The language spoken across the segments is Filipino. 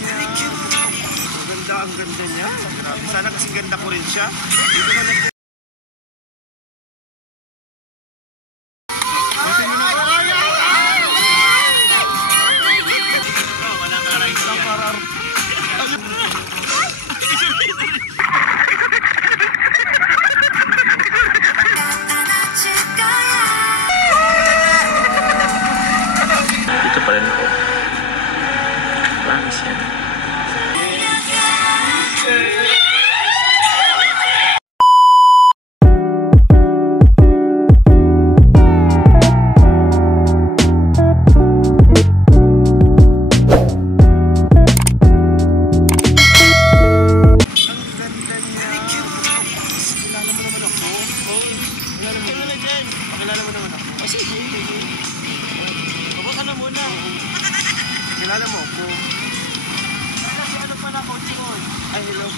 niya. Ang ganda niya. Grabe. Sana kasing ganda ko rin siya. Dito ka nag... Dito pa rin ako. Promise yan. Kilala mo ako. Kasi ano pala ko, Chikoy? Ay, hello.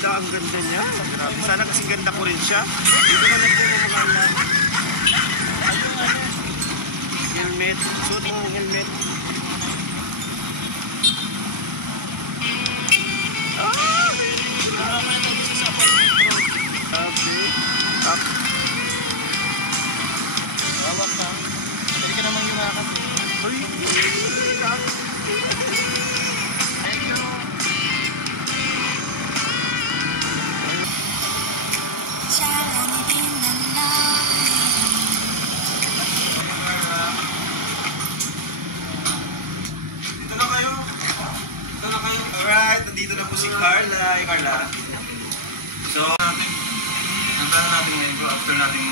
Ang ganda niya. Grabe. Sana kasing ganda ko rin siya. Dito ka nagpumamala. Helmet. Suot mo ang helmet. Hawak ka. Pwede ka naman yumakas eh. Thank you. Dito na kayo. Alright, nandito na po si Carla. Carla. So, nandito natin ngayon bro, after natin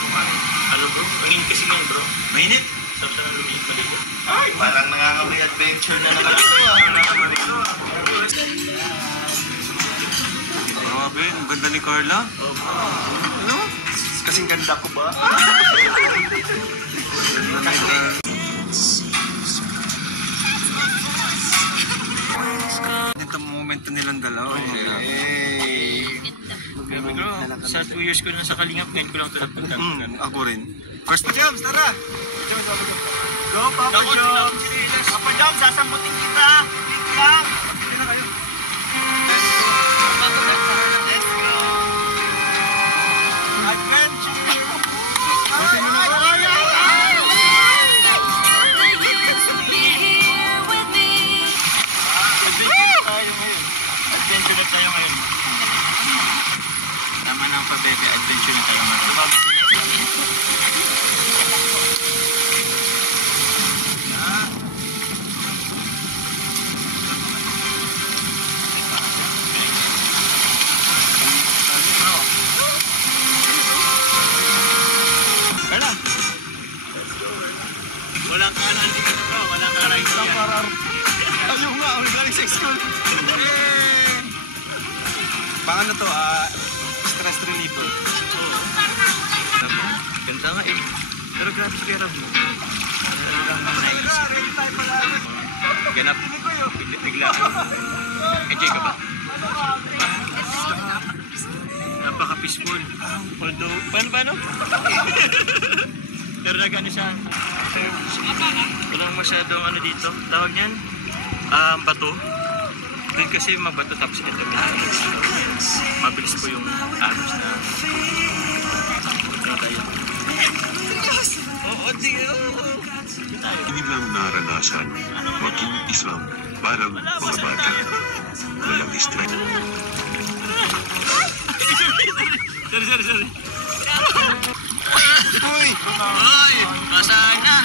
kumain. Ano bro? Mainit kasi ngayon bro. Mainit? Sarap na lumiyit maligo. Ay, parang nangangamoy adventure na naman ito Grabe, ang ganda ni Carla. Ano? Kasing ganda ko ba? Ito momento nilang dalawa. Grabe bro, sa 2 years ko na sa Kalingap, ngayon ko lang ito napagtanong. Ako rin. First Jobs, tara! Go, Papa Jobs! Papa Jobs, sasambutin kita! Dito lang! Dito na kayo. Let's go! Adventure! Adventure na tayo ngayon. Tama na ang pabebe, adventure na tayo ngayon. Walang kanan dito bro, walang kanan dito. Ayun nga, ulit galing sa school. Baka na to, stress reliever. Ganda nga eh. Pero grabe si Gerard mo. Ano lang na naisip. Ganap. Bigla. Enjoy ka ba? Napaka-peaceful. Although, paano? Pero nag-ano siya. Walang masyadong ano dito. Tawag niyan? Bato. Doon kasi mabato tapos ito mabilis po yung anos na ano tayo. Oo, Hindi lang naranasan maging Islam parang mga bata. Walang stress. Sorry. Uy! Ay! Masana!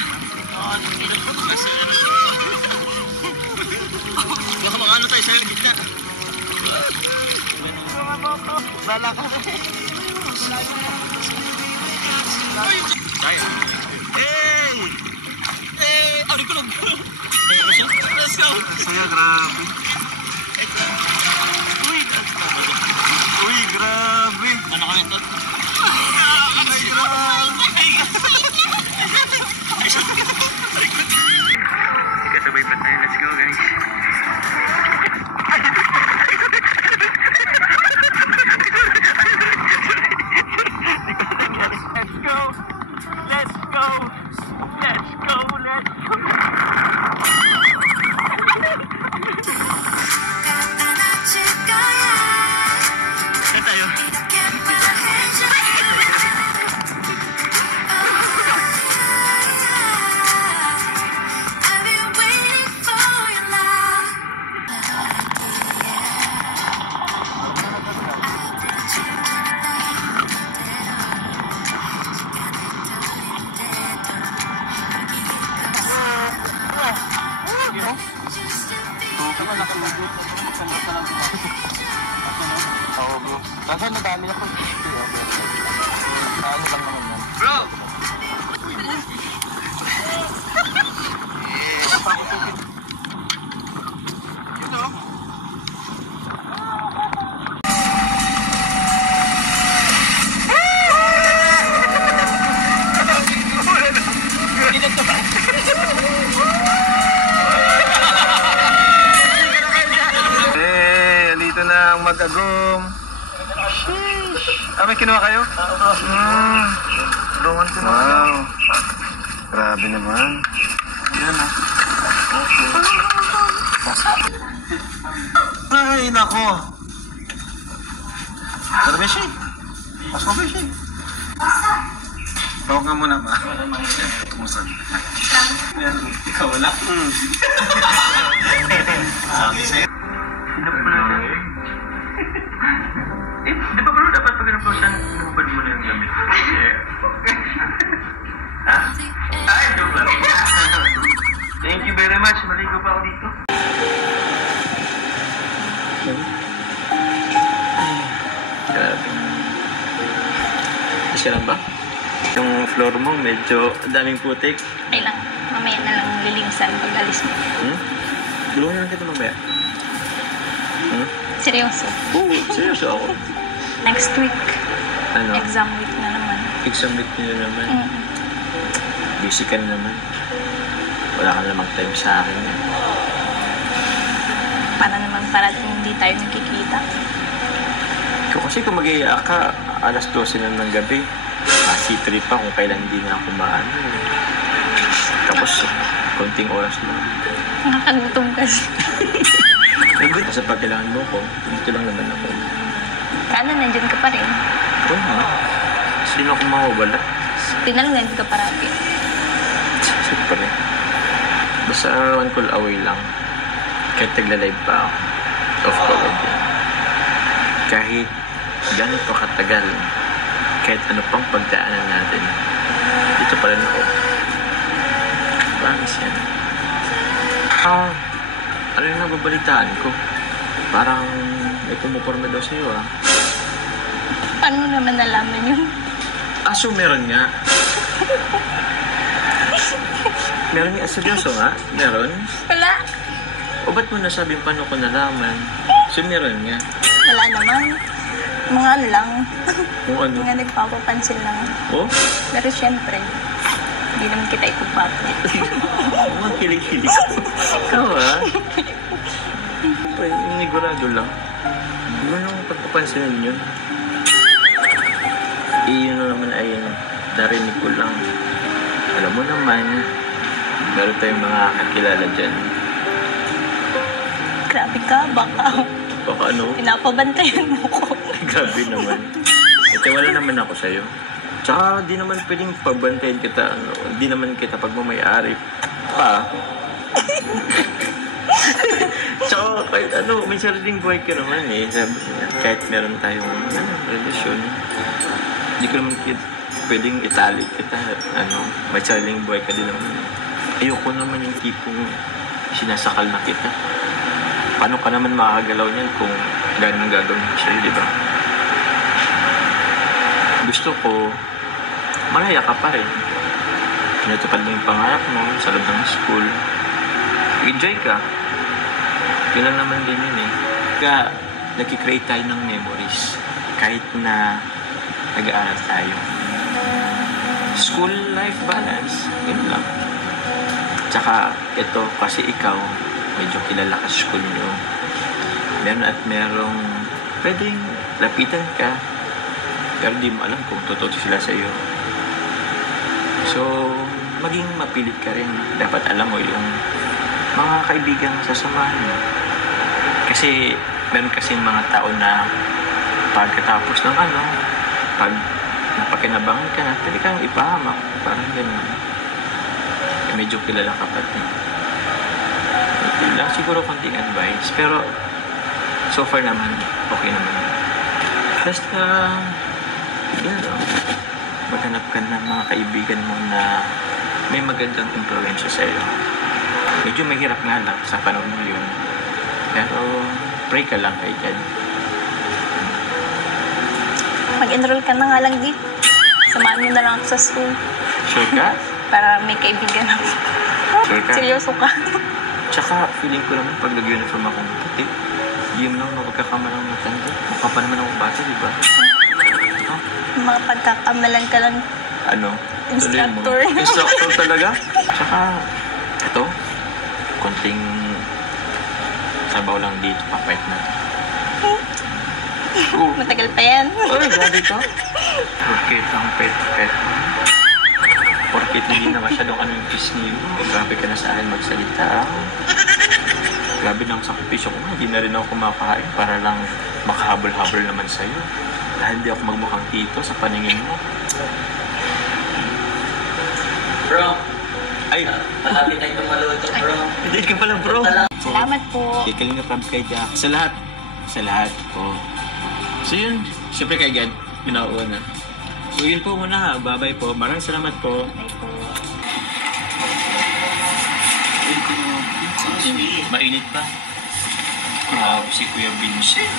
Masana. Baka makano tayo sa gitna. Bala ka. Tayo. Hey! Ari ko lang. Let's go! Saya, grabe. Uy, grabe. Ano kami ito? Ay, grabe. Kasabay pa tayo. Let's go guys. Let's go. Oo, bro. Kasi nadali ako. Ano lang naman yan. Bro! Dito na ang mag-agong. May kinuha kayo? Agongan ko na. Wow. Grabe naman. Yan ah. Ay, nako. Pero Beshi. Pasok Beshi. Tawag nga muna ba? Kumusta? Yan, ikaw wala. Sabi sa'yo. Di ba bro, dapat pag naposan, hubad mo na yung gamit. Ha? Ay, joke lang. Thank you very much. Maligo pa ako dito. Grabe. Kasi lang ba? Yung floor mo, medyo daming putik. Okay lang. Mamaya na lang lilinisan pag alis mo. Tulungan na lang kita mamaya. Seryoso. Oo, seryoso ako. Next week, Ano? exam week na naman. Exam week nyo naman. Mm. Busy ka na naman. Wala ka namang time sa akin. Para naman parating hindi tayo nagkikita. Ikaw kasi kung mag-iiyak ka, alas 12 na ng gabi. C3 pa kung kailan hindi na ako maano. Tapos, konting oras na. Nakakagutom kasi. Nagod sa pagkailangan mo ko. Dito lang naman ako. Kala nandyan ka pa rin. Oo nga. Sino akong mawawala? Pinal nandyan ka parati. Siyempre. Basta one call away lang. Kahit tagla-live pa ako. Off call again. Kahit gano'n pa katagal. Kahit ano pang pagdaanan natin. Dito pa rin ako. Promise yan. Ano yung nababalitaan ko? Parang may pumuporma daw sa'yo ah. Paano mo naman nalaman yun? So meron nga. Meron nga, seryoso nga? Meron? Wala. O ba't mo nasabing paano ko nalaman? So meron nga. Wala naman. Mga ano lang. Kung ano? Mga nagpapapansin lang. Oh? Pero syempre, hindi naman kita ipagpapit. Mga kilig-kilig. Ikaw ah. Inigurado lang. Hindi mo nang pagpapansinin yun. Yun naman ay narinig ko lang. Alam mo naman, meron tayong mga kakilala dyan. Grabe ka, baka Baka ano? pinapabantayan mo ko. Grabe naman. Ito wala naman ako sa'yo. Tsaka di naman pwedeng pagbantayan kita. Di naman kita pagmamayari pa. Tsaka kahit ano, may sariling buhay ka naman eh. Sabi niya, kahit meron tayong relasyon, hindi ko naman pwedeng itali kita. May sariling buhay ka din naman. Ayoko naman yung tipong sinasakal na kita. Paano ka naman makakagalaw niyan kung gano'ng gagawin ko sa'yo, di ba? Gusto ko, malaya ka pa rin. Pinatupad mo yung pangarap mo sa loob ng school. Enjoy ka. Yun lang naman din yun eh. Kaya, nagkikreate tayo ng memories. Kahit na nag-aaral tayo. School life balance. Yun lang. Tsaka, ito, kasi ikaw, medyo kilala ka sa school nyo. Meron at merong pwedeng lapitan ka. Pero di mo alam kung totoo sila sa iyo. So, maging mapilit ka rin. Dapat alam mo yung mga kaibigan sasamahan mo. Kasi, meron kasi mga tao na pagkatapos ng pag napakinabangan ka na, pwede kang ipahamak. Parang gano'n. Medyo kilala ka pa din. Lang siguro konting advice. Pero, so far naman, okay naman. Basta, yun lang. Maghanap ka ng mga kaibigan mo na may magandang impluensya sa'yo. Medyo mahirap nga lang sa panahon mo yun. Pero, pray ka lang kay God. Mag-enroll ka na nga lang dito. Samahan mo na lang ako sa school. Sure ka? Para may kaibigan ako. Sure ka? Seryoso ka? Tsaka, feeling ko naman pag nag-uniform akong puti, yun lang na magkakamalang matanda. Mukha pa naman akong bata, di ba? Huh? Mga pagkakamalan ka lang. Ano? Instructor. Tuloy mo. Instructor talaga? Tsaka, ito, konting trabaho lang dito, papayat na. Matagal pa yan. Ay, grabe ka. Porkit ang pet-pet mo. Porkit hindi na masyadong ano yung pisngi mo. Grabe ka na sa akin magsalita. Grabe na ang sakripisyo ko. Hindi na rin ako kumakain para lang makahabol-habol naman sa'yo. Dahil hindi ako magmukhang tito sa paningin mo. Bro, Ay, malapit na itong maluto, bro. hindi ka pala bro. Salamat po. Kay Kalinga Prab kay Jack. Sa lahat. Sa lahat po. So yun, syempre kay God, pinauuna. So yun po muna ha. Bye-bye po. Maraming salamat po. Bye po. Mainit pa. Grabe si Kuya Vincent.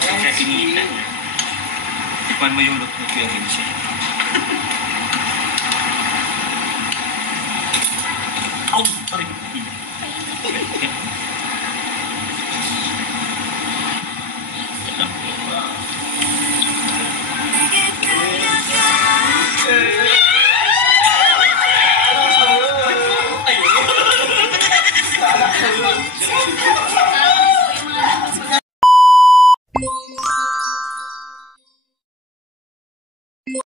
Kaya iniitan niya. Tikman mo yung look ni Kuya Vincent. Oh, sorry.